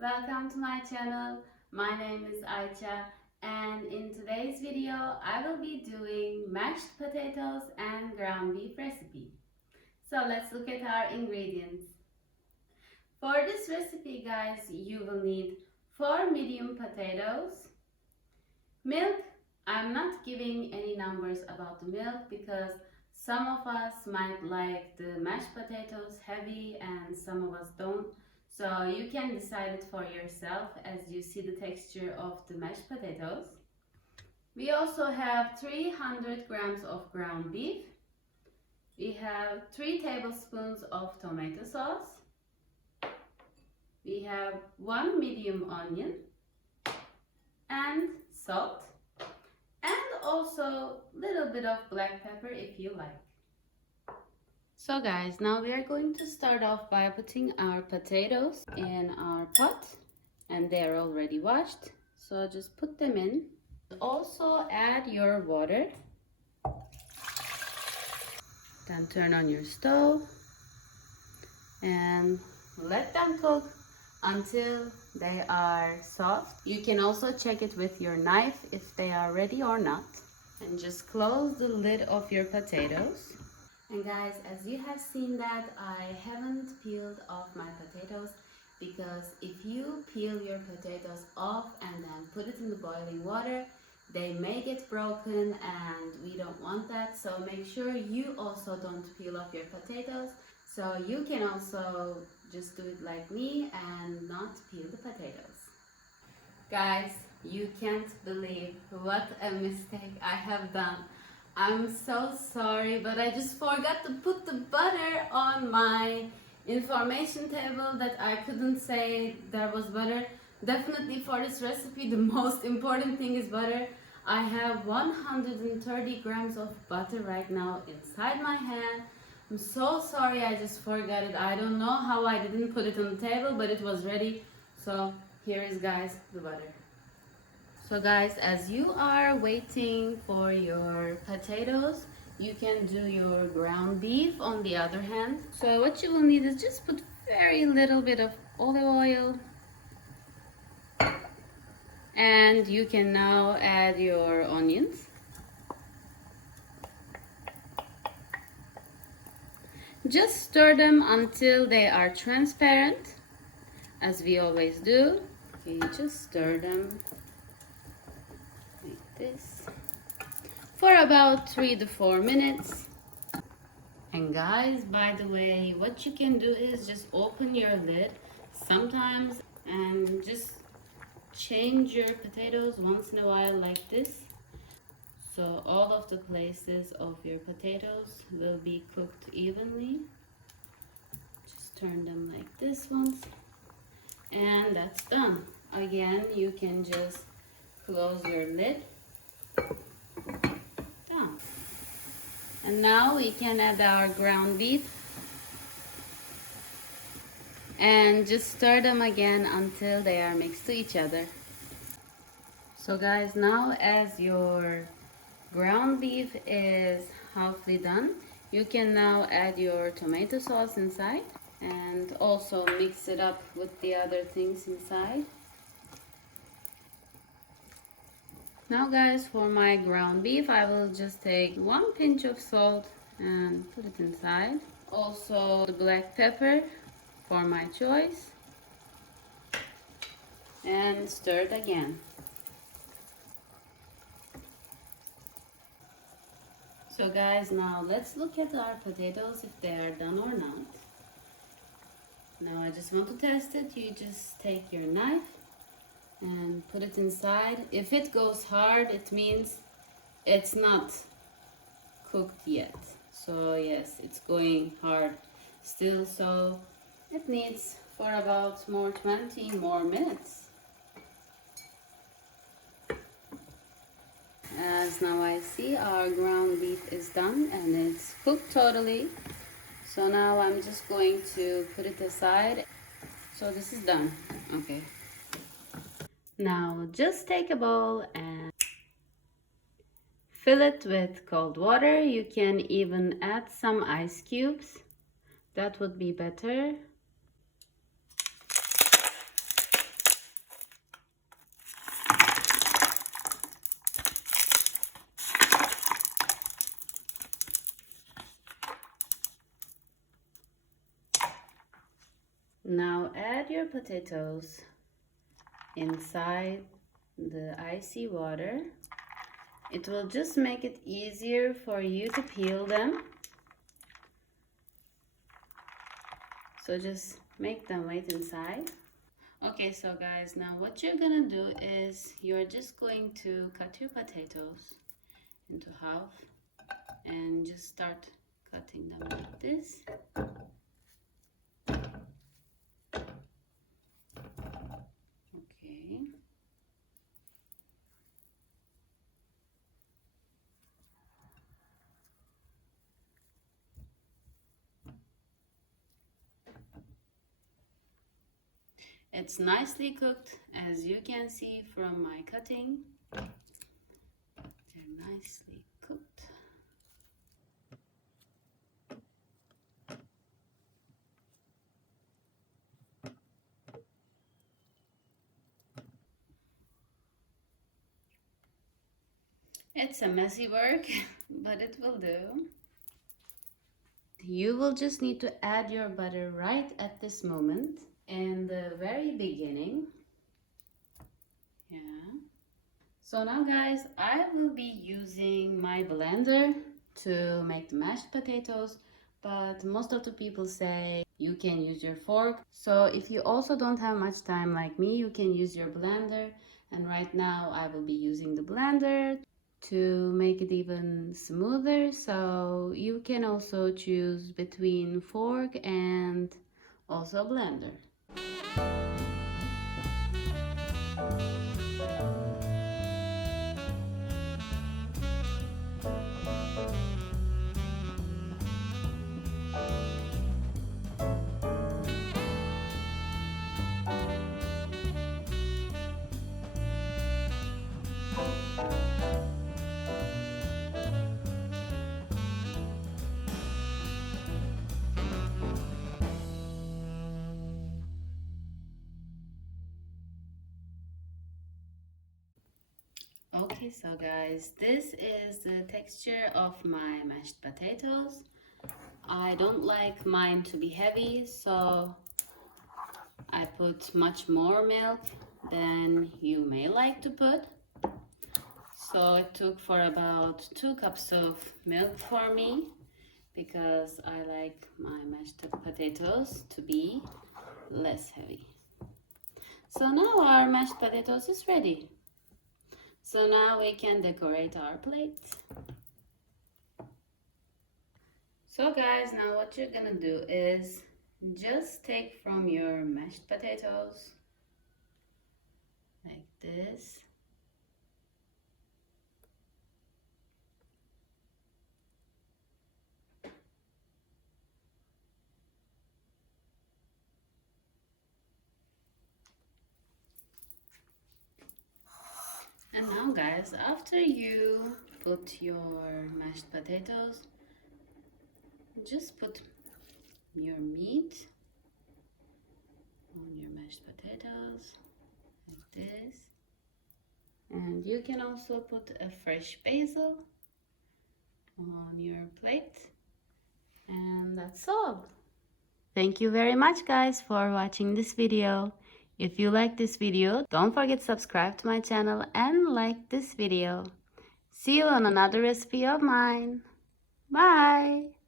Welcome to my channel. My name is Ayça, and in today's video I will be doing mashed potatoes and ground beef recipe. So let's look at our ingredients. For this recipe guys, you will need 4 medium potatoes, milk. I'm not giving any numbers about the milk because some of us might like the mashed potatoes heavy and some of us don't. So you can decide it for yourself as you see the texture of the mashed potatoes. We also have 300 grams of ground beef. We have 3 tablespoons of tomato sauce. We have 1 medium onion and salt. And also little bit of black pepper if you like. So guys, now we are going to start off by putting our potatoes in our pot, and they are already washed, so just put them in. Also add your water, then turn on your stove and let them cook until they are soft. You can also check it with your knife if they are ready or not. And just close the lid of your potatoes. And guys, as you have seen that I haven't peeled off my potatoes, because if you peel your potatoes off and then put it in the boiling water, they may get broken and we don't want that. So make sure you also don't peel off your potatoes. So you can also just do it like me and not peel the potatoes. Guys, you can't believe what a mistake I have done. I'm so sorry, but I just forgot to put the butter on my information table that I couldn't say there was butter. Definitely for this recipe, the most important thing is butter. I have 130 grams of butter right now inside my hand. I'm so sorry, I just forgot it. I don't know how I didn't put it on the table, but it was ready. So here is guys the butter. So guys, as you are waiting for your potatoes, you can do your ground beef on the other hand. So what you will need is just put very little bit of olive oil. And you can now add your onions. Just stir them until they are transparent, as we always do. Okay, just stir them like this for about 3 to 4 minutes. And guys, by the way, what you can do is just open your lid sometimes and just change your potatoes once in a while like this. So all of the places of your potatoes will be cooked evenly. Just turn them like this once. And that's done. Again, you can just close your lid. Done. And now we can add our ground beef. And just stir them again until they are mixed to each other. So guys, now as your ground beef is halfway done, you can now add your tomato sauce inside and also mix it up with the other things inside. Now guys, for my ground beef, I will just take 1 pinch of salt and put it inside. Also the black pepper for my choice. And stir it again. So guys, now let's look at our potatoes if they are done or not. Now I just want to test it. You just take your knife and put it inside. If it goes hard, it means it's not cooked yet. So yes, it's going hard still, so it needs for about 20 more minutes. As now I see our ground beef is done and it's cooked totally. So now I'm just going to put it aside. So this is done. Okay. Now just take a bowl and fill it with cold water. You can even add some ice cubes. That would be better. Now add your potatoes inside the icy water. It will just make it easier for you to peel them. So just make them wait inside. Okay, so guys, now what you're gonna do is you're just going to cut your potatoes into half and just start cutting them like this. Okay. It's nicely cooked, as you can see from my cutting. They're nicely cooked. It's a messy work, but it will do. You will just need to add your butter right at this moment. In the very beginning. Yeah. So now guys, I will be using my blender to make the mashed potatoes, but most of the people say you can use your fork. So if you also don't have much time like me, you can use your blender. And right now I will be using the blender to make it even smoother. So you can also choose between fork and also blender. Okay, so guys, this is the texture of my mashed potatoes. I don't like mine to be heavy, so I put much more milk than you may like to put. So it took for about 2 cups of milk for me because I like my mashed potatoes to be less heavy. So now our mashed potatoes is ready. So now we can decorate our plate. So guys, now what you're gonna do is just take from your mashed potatoes like this. And now guys, after you put your mashed potatoes, just put your meat on your mashed potatoes like this. And you can also put a fresh basil on your plate. And that's all. Thank you very much guys for watching this video. If you like this video, don't forget to subscribe to my channel and like this video. See you on another recipe of mine. Bye!